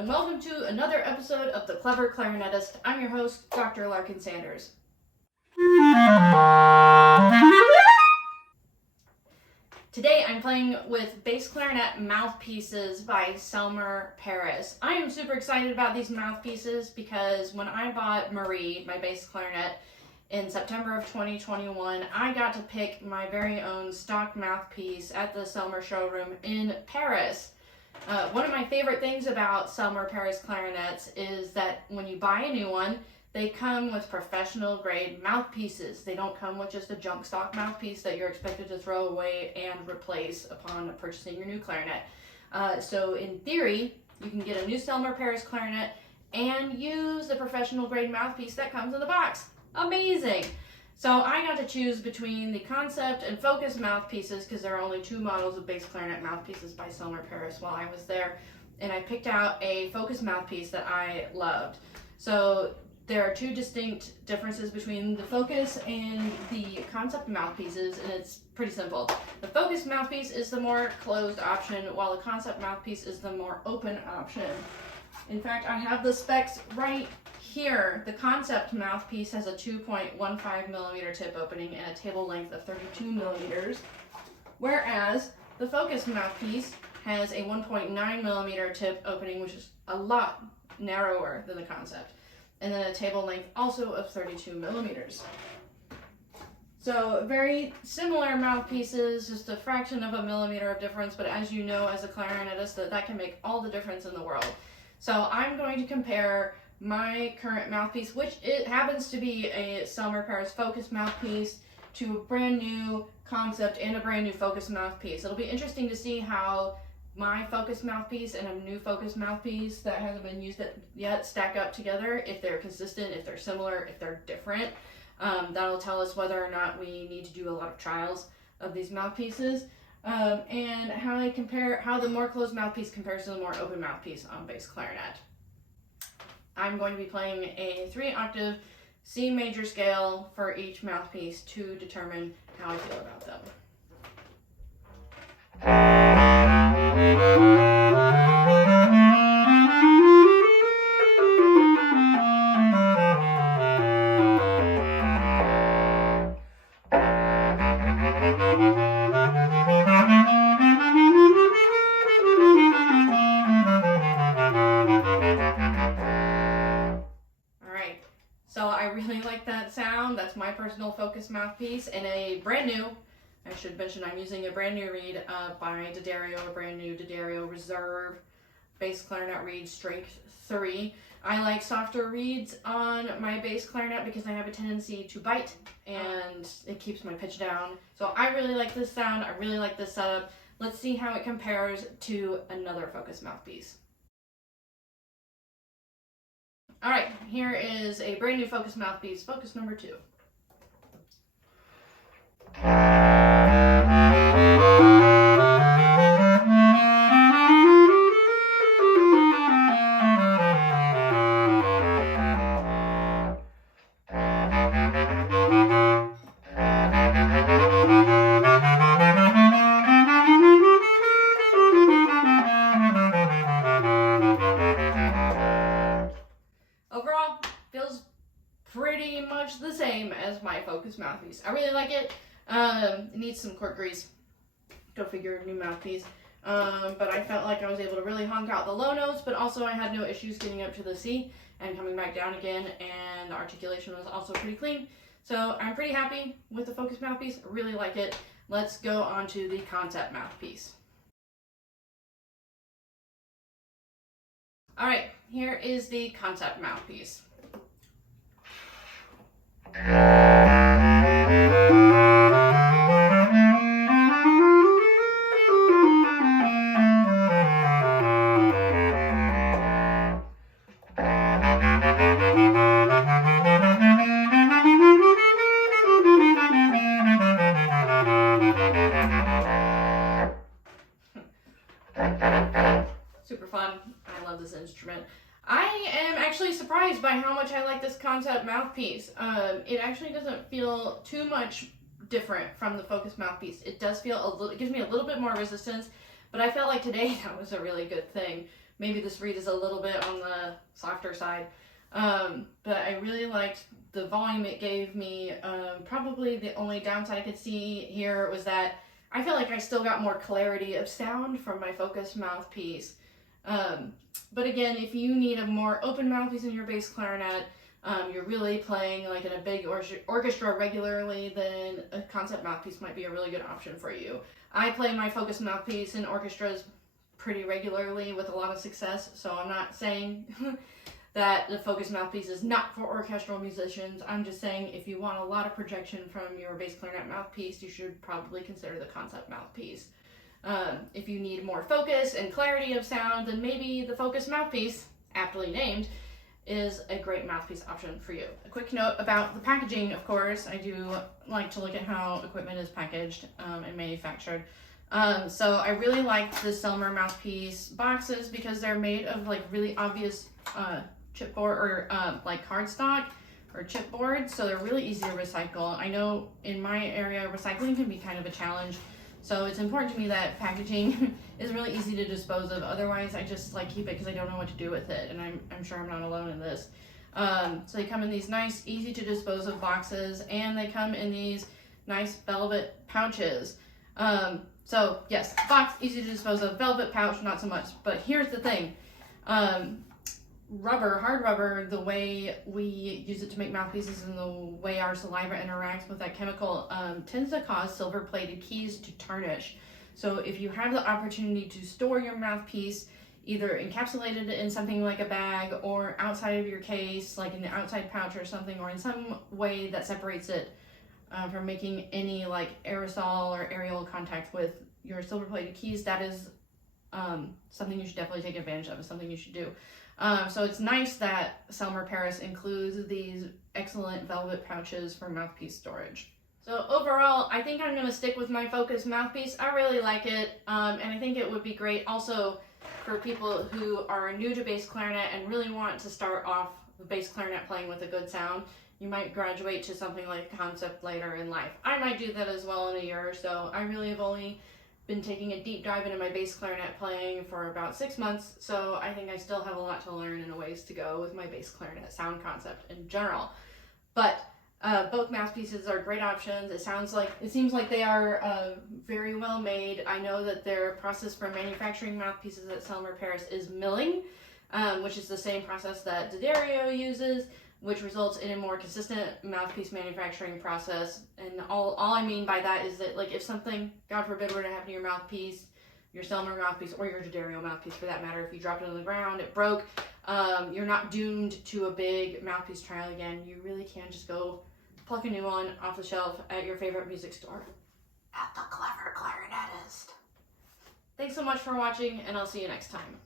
and welcome to another episode of The Clever Clarinetist. I'm your host, Dr. Larkin Sanders. Today I'm playing with Bass Clarinet Mouthpieces by Selmer Paris. I am super excited about these mouthpieces because when I bought Marie, my bass clarinet, in September of 2021, I got to pick my very own stock mouthpiece at the Selmer showroom in Paris. One of my favorite things about Selmer Paris clarinets is that when you buy a new one, they come with professional grade mouthpieces. They don't come with just a junk stock mouthpiece that you're expected to throw away and replace upon purchasing your new clarinet. So in theory, you can get a new Selmer Paris clarinet and use the professional grade mouthpiece that comes in the box. Amazing! So I got to choose between the Concept and Focus mouthpieces because there are only two models of bass clarinet mouthpieces by Selmer Paris while I was there. And I picked out a Focus mouthpiece that I loved. So there are two distinct differences between the Focus and the Concept mouthpieces, and it's pretty simple. The Focus mouthpiece is the more closed option, while the Concept mouthpiece is the more open option. In fact, I have the specs right here. The Concept mouthpiece has a 2.15 millimeter tip opening and a table length of 32 millimeters, whereas the Focus mouthpiece has a 1.9 millimeter tip opening, which is a lot narrower than the Concept, and then a table length also of 32 millimeters. So very similar mouthpieces, just a fraction of a millimeter of difference, but as you know as a clarinetist, that can make all the difference in the world. So I'm going to compare my current mouthpiece, which it happens to be a Selmer Paris Focus mouthpiece, to a brand new Concept and a brand new Focus mouthpiece. It'll be interesting to see how my Focus mouthpiece and a new Focus mouthpiece that hasn't been used yet stack up together, if they're consistent, if they're similar, if they're different. That'll tell us whether or not we need to do a lot of trials of these mouthpieces. And how the more closed mouthpiece compares to the more open mouthpiece on bass clarinet. I'm going to be playing a 3-octave C major scale for each mouthpiece to determine how I feel about them. So I really like that sound. That's my personal Focus mouthpiece, and a brand new, I should mention I'm using a brand new reed by D'Addario, a brand new D'Addario Reserve bass clarinet reed strength 3. I like softer reeds on my bass clarinet because I have a tendency to bite and it keeps my pitch down. So I really like this sound. I really like this setup. Let's see how it compares to another Focus mouthpiece. All right, here is a brand new Focus mouthpiece, Focus number 2. Overall, feels pretty much the same as my Focus mouthpiece. I really like it. It needs some cork grease. Go figure, new mouthpiece. But I felt like I was able to really honk out the low notes, but also I had no issues getting up to the C and coming back down again, and the articulation was also pretty clean. So I'm pretty happy with the Focus mouthpiece. I really like it. Let's go on to the Concept mouthpiece. All right, here is the Concept mouthpiece. Super fun. I love this instrument. I am actually surprised by how much I like this Concept mouthpiece. It actually doesn't feel too much different from the Focus mouthpiece. It does feel it gives me a little bit more resistance, but I felt like today that was a really good thing. Maybe this reed is a little bit on the softer side. But I really liked the volume it gave me. Probably the only downside I could see here was that I feel like I still got more clarity of sound from my focus mouthpiece. But again, if you need a more open mouthpiece in your bass clarinet, you're really playing like in a big orchestra regularly, then a concept mouthpiece might be a really good option for you. I play my focus mouthpiece in orchestras pretty regularly with a lot of success, so I'm not saying that the focus mouthpiece is not for orchestral musicians. I'm just saying if you want a lot of projection from your bass clarinet mouthpiece, you should probably consider the concept mouthpiece. If you need more focus and clarity of sound, then maybe the focus mouthpiece, aptly named, is a great mouthpiece option for you. A quick note about the packaging, of course. I do like to look at how equipment is packaged and manufactured. So I really liked the Selmer mouthpiece boxes because they're made of like really obvious chipboard or like cardstock or chipboard, so they're really easy to recycle. I know in my area recycling can be kind of a challenge, so it's important to me that packaging is really easy to dispose of. Otherwise I just like keep it because I don't know what to do with it, and I'm sure I'm not alone in this. So they come in these nice easy to dispose of boxes, and they come in these nice velvet pouches. So yes, box, easy to dispose of, velvet pouch, not so much. But here's the thing, hard rubber, the way we use it to make mouthpieces and the way our saliva interacts with that chemical tends to cause silver-plated keys to tarnish. So if you have the opportunity to store your mouthpiece either encapsulated in something like a bag or outside of your case, like in the outside pouch or something, or in some way that separates it from making any like aerosol or aerial contact with your silver-plated keys, that is something you should definitely take advantage of. It's something you should do. So it's nice that Selmer Paris includes these excellent velvet pouches for mouthpiece storage. So overall, I think I'm going to stick with my focus mouthpiece. I really like it, and I think it would be great also for people who are new to bass clarinet and really want to start off the bass clarinet playing with a good sound. You might graduate to something like concept later in life. I might do that as well in a year or so. I really have only been taking a deep dive into my bass clarinet playing for about 6 months, so I think I still have a lot to learn and a ways to go with my bass clarinet sound concept in general. But both mouthpieces are great options. It seems like they are very well made. I know that their process for manufacturing mouthpieces at Selmer Paris is milling, which is the same process that D'Addario uses, which results in a more consistent mouthpiece manufacturing process. And all I mean by that is that, like, if something, God forbid, were to happen to your mouthpiece, your Selmer mouthpiece, or your D'Addario mouthpiece for that matter, if you dropped it on the ground, it broke, you're not doomed to a big mouthpiece trial again. You really can just go pluck a new one off the shelf at your favorite music store. At the Clever Clarinetist. Thanks so much for watching, and I'll see you next time.